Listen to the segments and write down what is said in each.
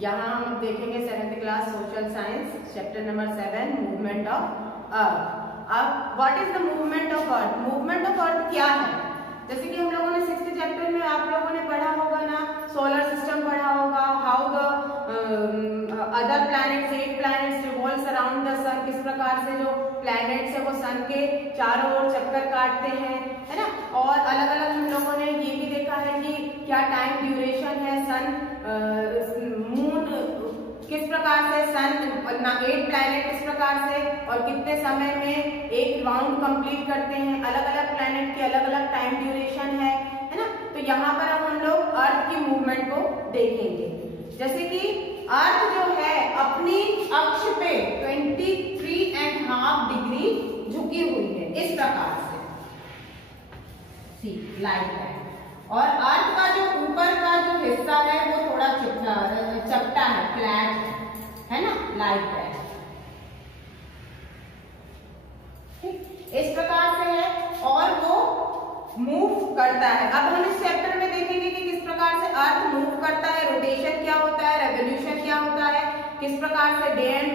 यहाँ हम देखेंगे 7th class social science chapter number 7 movement of earth. अब what is the movement of earth? Movement of earth क्या है? जैसे कि हम लोगों ने 6th चैप्टर में आप लोगों ने पढ़ा होगा ना, सोलर सिस्टम पढ़ा होगा, how the other planets 8 planets revolves around the sun, किस प्रकार से जो प्लैनेट्स है वो सन के चारों ओर चक्कर काटते हैं, है ना। और अलग अलग हम लोगों ने ये भी देखा है कि क्या टाइम ड्यूरेशन है, सन मून किस प्रकार से, सन 8 प्लैनेट किस प्रकार से और कितने समय में एक राउंड कंप्लीट करते हैं, अलग अलग प्लैनेट की अलग अलग टाइम ड्यूरेशन है ना। तो यहाँ पर अब हम लोग अर्थ की मूवमेंट को देखेंगे। जैसे कि अर्थ जो है अपनी अक्ष पे 23.5 डिग्री झुकी हुई है, इस प्रकार से, सी लाइक है। और अर्थ का जो ऊपर का जो हिस्सा है वो थोड़ा चपटा है, फ्लैट है ना, लाइक है, ठीक इस प्रकार से है और वो मूव करता है। अब हम इस चैप्टर में देखेंगे कि किस प्रकार से अर्थ मूव करता है, रोटेशन क्या होता है, रेवोल्यूशन क्या होता है, किस प्रकार से डे एंड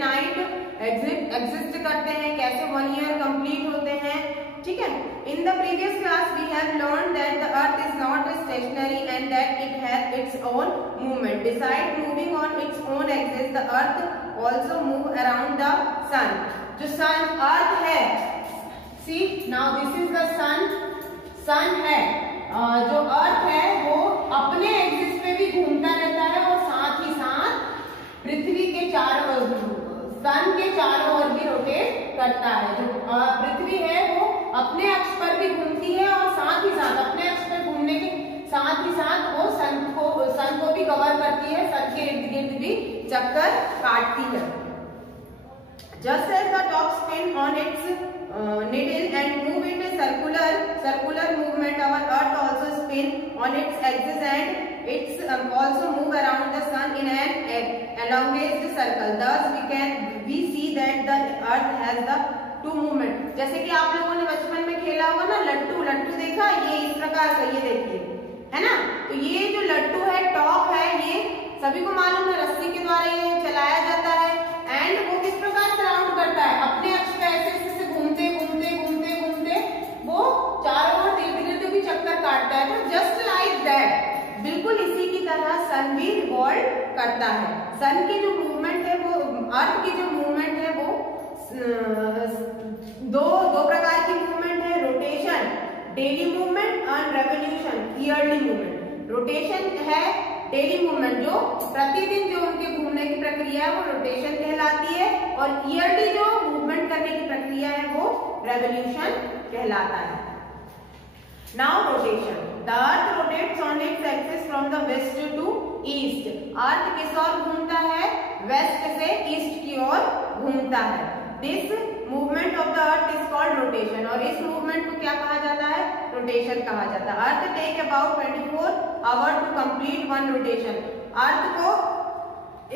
नाइट एग्जिस्ट करते हैं, कैसे 1 ईयर कंप्लीट होते हैं, ठीक है। In the previous class we have learn that the earth is not stationary and that it has its own movement. Beside moving on its own axis the earth also move around the sun. जो sun earth है, see now this is the sun है, जो अर्थ है वो अपने axis पे भी घूमता रहता है और साथ ही साथ पृथ्वी के सन के चारों ओर भी रोटेट करता है। जो पृथ्वी है वो अपने अक्ष पर भी घूमती है और साथ ही साथ अपने अक्ष पर घूमने के साथ ही साथ वो सन को भी कवर करती है, सन के इर्द गिर्द भी चक्कर काटती है। Just as the top spin on its needle and move in a circular movement, our Earth also spin on its axis and it's also move around the sun in an elongated circle. Thus we see that the Earth has the two movement. जैसे कि आप लोगों ने बचपन में खेला होगा ना लट्टू देखा, ये इस प्रकार का, ये देखिए है ना। तो ये जो लट्टू है, टॉप है, ये सभी को मालूम है रस्सी के द्वारा ये चलाया जाता है एंड वो किस प्रकार से राउंड करता है, अपने अक्ष पे ऐसे घूमते वो चारों ओर इर्द-गिर्द भी चक्कर काटता है। तो जस्ट लाइक दैट, बिल्कुल इसी की तरह सन भी रिवॉल्व करता है। सन की जो मूवमेंट है वो, अर्थ की जो मूवमेंट है वो दो प्रकार की मूवमेंट है, रोटेशन डेली मूवमेंट और रेवोल्यूशन ईयरली मूवमेंट। रोटेशन है डेली मूवमेंट, जो प्रतिदिन जो उनके घूमने की प्रक्रिया है वो रोटेशन कहलाती है और ईयरली जो मूवमेंट करने की प्रक्रिया है वो रेवोल्यूशन कहलाता है। Now rotation, the earth rotates on its axis from the west to east. Earth किस ओर घूमता है? वेस्ट से ईस्ट की ओर घूमता है। This movement of the earth is called rotation और इस मूवमेंट को क्या कहा जाता है? रोटेशन कहा जाता है। Earth take about 24 hour to complete one rotation. Earth को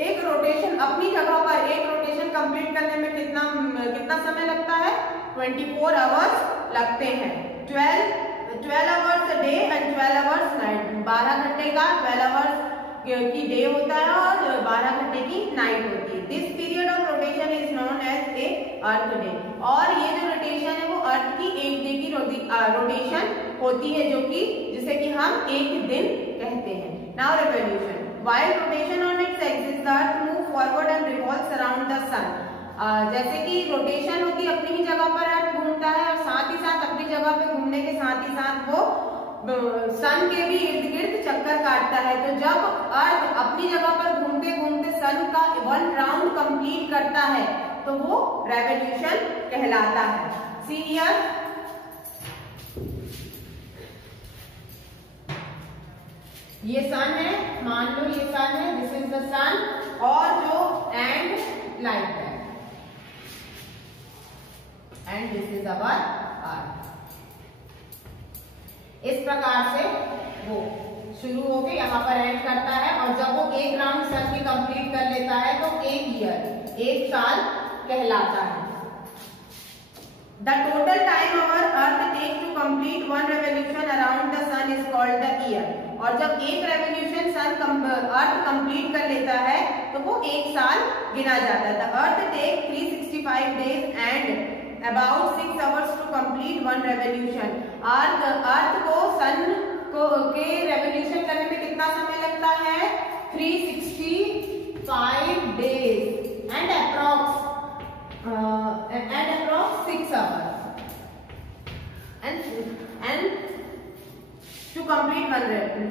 एक रोटेशन अपनी जगह पर एक रोटेशन कंप्लीट करने में कितना समय लगता है? 24 आवर्स लगते हैं। 12 hours day and 12 hours night. 12 घंटे का 12 आवर्स की डे होता है और 12 घंटे की नाइट होती है। This period of rotation is known as a earth day. और ये जो रोटेशन है वो अर्थ की एक डे की रोटेशन होती है, जो कि जिसे कि हम एक दिन कहते हैं। Now revolution, while rotation on its axis the earth move forward and revolves around the sun. जैसे कि रोटेशन होती है, अपनी ही जगह पर अर्थ घूमता है और साथ ही साथ अपनी जगह पे घूमने के साथ ही साथ वो सन के भी इर्द गिर्द चक्कर काटता है। तो जब अर्थ अपनी जगह पर घूमते घूमते सन का 1 राउंड कंप्लीट करता है तो वो रेवोल्यूशन कहलाता है। सी हियर, ये सन है, मान लो ये सन है, दिस इज द सन और जो एंड लाइक है एंड दिस इज अवर अर्थ। इस प्रकार से वो शुरू होके यहाँ पर एंड करता है और जब वो एक राउंड सन की कंप्लीट कर लेता है तो एक ईयर, एक साल कहलाता है। The total time our Earth takes to complete one revolution around the sun is called the year. और जब एक रेवोल्यूशन अर्थ कंप्लीट कर लेता है तो वो एक साल गिना जाता है. The Earth takes 365 days and about 6 hours to complete one revolution. अर्थ को सन के रेवोल्यूशन करने में कितना समय लगता है? 365 days and approx 6 hours and to complete one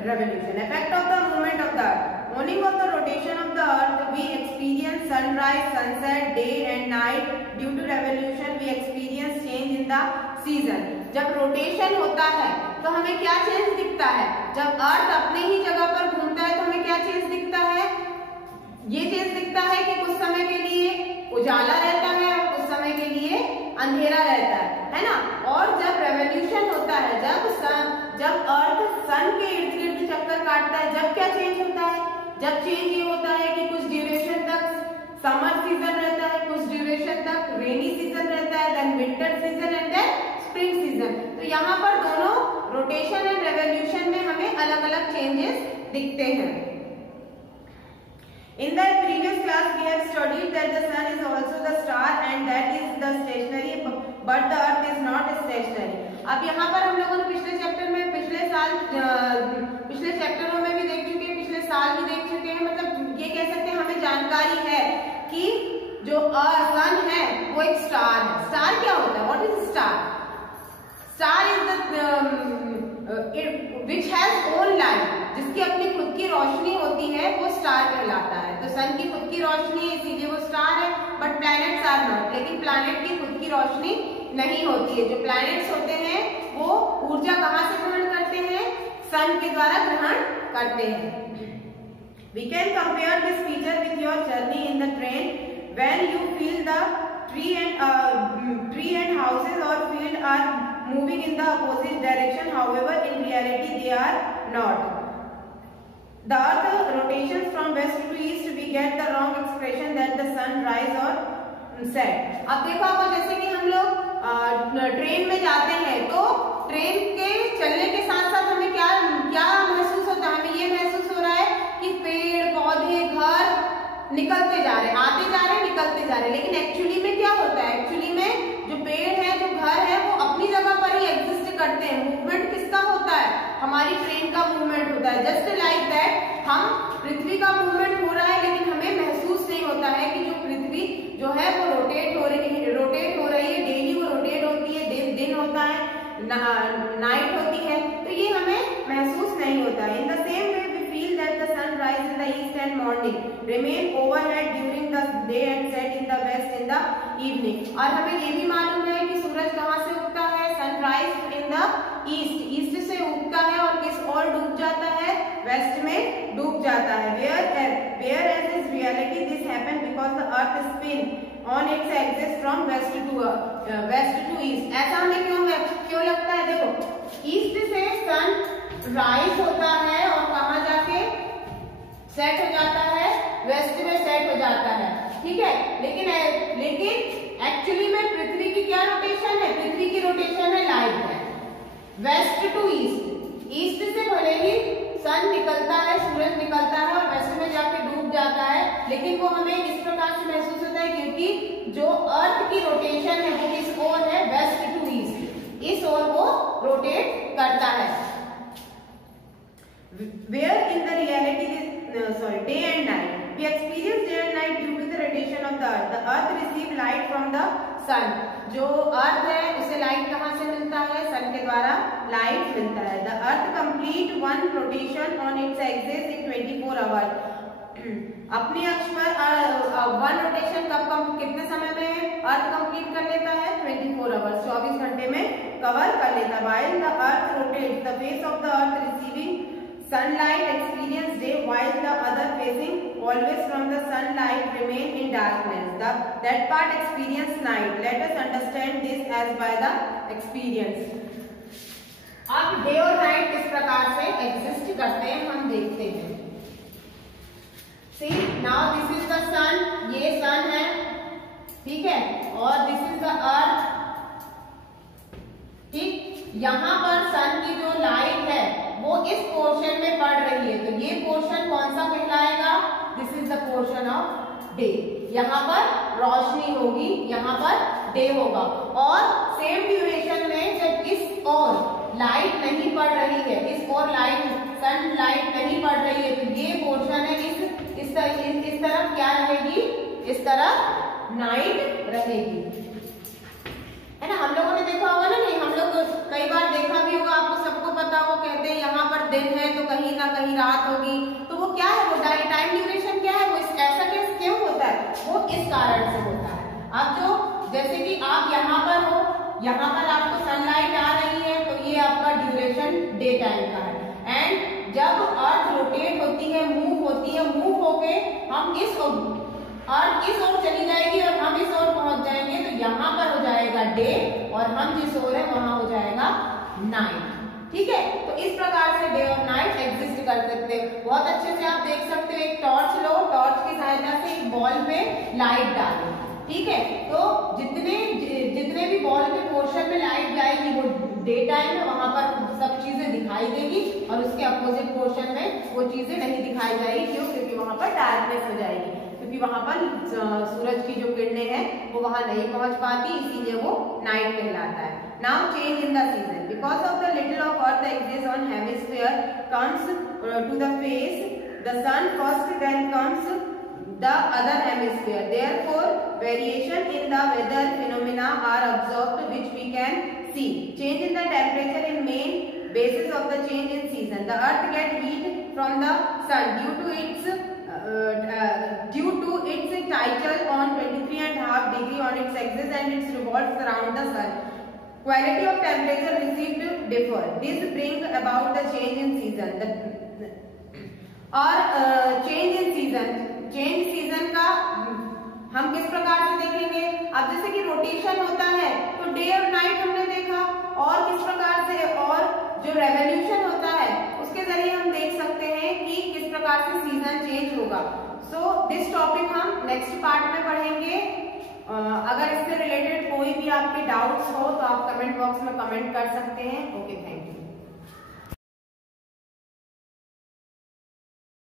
revolution. Effect of the movement of the earth. Morning of the rotation of the earth, we experience sunrise, sunset, day and night. Due to revolution, we experience change in the season. जब rotation होता है तो हमें क्या change दिखता है? जब अर्थ अपने ही जगह पर घूमता है तो हमें क्या चेंज दिखता है? ये चेंज दिखता है कि कुछ समय के लिए उजाला रहता है और कुछ समय के लिए अंधेरा रहता है ना. और जब रेवोल्यूशन होता है, जब अर्थ सन के इर्द गिर्द चक्कर काटता है, जब क्या चेंज होता है? जब चेंज ये होता है कि कुछ ड्यूरेशन तक समर सीजन रहता है, कुछ ड्यूरेशन तक रेनी सीजन रहता है, then winter season and then spring season. तो यहाँ पर दोनों रोटेशन एंड रेवोल्यूशन में हमें अलग अलग चेंजेस दिखते हैं. In the previous class we have studied that the sun is also the star and that is the stationary but the earth is not stationary. अब यहाँ पर हम लोगों ने पिछले चैप्टरों में भी देख चुके हैं, पिछले साल भी देख चुके हैं. मतलब ये कह सकते हैं हमें जानकारी है कि जो सन है वो एक स्टार है. स्टार क्या होता है? What is star? Star is the which has own light, जिसकी अपनी खुद की रोशनी होती है, वो स्टार कहलाता है. तो सन की खुद की रोशनी है इसीलिए वो स्टार है. But planets are not. लेकिन प्लैनेट की खुद की रोशनी नहीं होती है. जो प्लैनेट्स होते हैं वो ऊर्जा कहाँ से ग्रहण करते हैं? सन के द्वारा ग्रहण करते हैं. We can compare this feature with your journey in the train when you feel the tree and houses or field are moving in the opposite direction. However, in reality they are not. The earth rotations from west to east. We get the wrong expression that the sun rise or set. अब देखो आपको, जैसे कि हम लोग train में जाते हैं तो ट्रेन के चलने के साथ साथ हमें क्या महसूस होता है? हमें ये महसूस हो रहा है कि पेड़ पौधे घर निकलते जा रहे हैं, आते जा रहे हैं, निकलते जा रहे हैं. लेकिन एक्चुअली में क्या होता है? एक्चुअली में जो पेड़ है, जो घर है, वो अपनी जगह पर ही एग्जिस्ट करते हैं. मूवमेंट किसका होता है? हमारी ट्रेन का मूवमेंट होता है. जस्ट लाइक दैट हम पृथ्वी का मूवमेंट हो रहा है लेकिन हमें महसूस नहीं होता है कि जो पृथ्वी जो है वो रोटेट हो रही है. डेली वो रोटेट होती है. दिन होता है, नाइट होती है, तो ये हमें महसूस नहीं होता है. In the same way we feel that the sun rise in the east and morning, remain overhead during the day and set in the west in the evening. और हमें ये भी मालूम है कि सूरज कहाँ से उगता है? Sunrise in the east. East से उगता है और किस ओर डूब जाता है? वेस्ट में डूब जाता है. Whereas in reality this happens because the earth spin on its axis from west to east. ऐसा हमें क्यों लगता है? देखो, ईस्ट से सन राइज होता है और कहाँ जाके सेट हो जाता है? वेस्ट में सेट हो जाता है. ठीक है. लेकिन एक्चुअली में पृथ्वी की क्या रोटेशन है? पृथ्वी की रोटेशन है लाइट है, वेस्ट टू ईस्ट. ईस्ट से भले ही सन निकलता है, सूरज निकलता है और वेस्ट में जाके डूब जाता है, लेकिन वो हमें इस प्रकार से महसूस होता है क्योंकि जो अर्थ की रोटेशन है वो किस ओर है? West to east. इस ओर वो रोटेट करता है. Where in the reality day and night. We experience day and night due to the rotation of the earth. The earth receive light from the sun. जो अर्थ है उसे लाइट कहाँ से मिलता है? सन के द्वारा लाइट मिलता है. The earth complete one rotation on its axis in 24 hours. अपनी अक्ष पर वन रोटेशन कितने समय में अर्थ कंप्लीट कर लेता है? 24 आवर्स, 24 घंटे में कवर कर लेता है. While the earth rotates, the face of the earth receiving sunlight experience day while the other facing always from the sunlight remain in darkness. That part experience night. Let us understand this as by the experience. अब day और night किस प्रकार से exist करते हैं हम देखते हैं. See, now this is the sun. ये सन है, ठीक है, और this is the earth. यहाँ पर सन की जो लाइट है वो इस पोर्शन में पड़ रही है, तो ये पोर्शन कौन सा कहलाएगा? This is the portion of day. यहाँ पर रोशनी होगी, यहाँ पर डे होगा। और सेम ड्यूरेशन में जब इस ओर लाइट नहीं पड़ रही है, इस ओर सन लाइट नहीं पड़ रही है, तो ये पोर्शन है इस तरफ क्या रहेगी? इस तरफ नाइट रहेगी, है ना। हम लोगों ने देखा होगा ना, नहीं हम लोग कई बार देखा भी होगा, आपको सबको पता हो, कहते हैं यहाँ पर दिन है तो कहीं ना कहीं रात होगी, तो वो क्या है? वो टाइम ड्यूरेशन क्या है? वो ऐसा क्यों होता है? वो इस कारण से होता है। अब जो जैसे कि आप यहाँ पर हो, यहाँ पर आपको सनलाइट आ रही है, तो ये आपका ड्यूरेशन डे टाइम का है। एंड जब अर्थ रोटेट होती है, मूव होके हम अर्थ इस ओर चली जाएगी और हम इस ओर पहुंच जाएंगे, तो यहाँ पर हो जाएगा डे और हम जिस ओर है वहां हो जाएगा नाइट। ठीक है, तो इस प्रकार से डे और नाइट एग्जिस्ट कर सकते हैं। बहुत अच्छे से आप देख सकते हो, एक टॉर्च लो, टॉर्च की सहायता से एक बॉल पे लाइट डालो। ठीक है, तो जितने भी बॉल के पोर्शन में लाइट जाएगी वो डे टाइम है, वहां पर सब चीजें दिखाई देगी, और उसके अपोजिट पोर्शन में वो चीजें नहीं दिखाई जाएगी। क्यों? क्योंकि वहां पर डार्कनेस हो जाएगी, क्योंकि वहां पर सूरज की जो किरणें हैं वो वहां नहीं पहुंच पाती, इसीलिए वो नाइट कहलाता है। Now change in the season, because of the little of earth exist on hemisphere comes to the face the sun first, then comes the other hemisphere. Therefore, variation in the weather phenomena are observed, which we can see. Change in the temperature in main basis of the change in season. The earth gets heat from the sun due to its title on 23.5 degree on its axis, and it revolves around the sun. Quality of temperature received differ. This brings about the change in season. Change in season. Change season का हम किस प्रकार से देखेंगे? अब जैसे कि rotation होता है तो डे और नाइट हमने देखा, और किस प्रकार से, और जो रेवोल्यूशन होता है उसके जरिए हम देख सकते हैं कि किस प्रकार से सीजन चेंज होगा। सो दिस टॉपिक हम नेक्स्ट पार्ट में पढ़ेंगे। अगर इससे रिलेटेड कोई भी आपके डाउट्स हो तो आप कमेंट बॉक्स में कमेंट कर सकते हैं। Okay, thank you.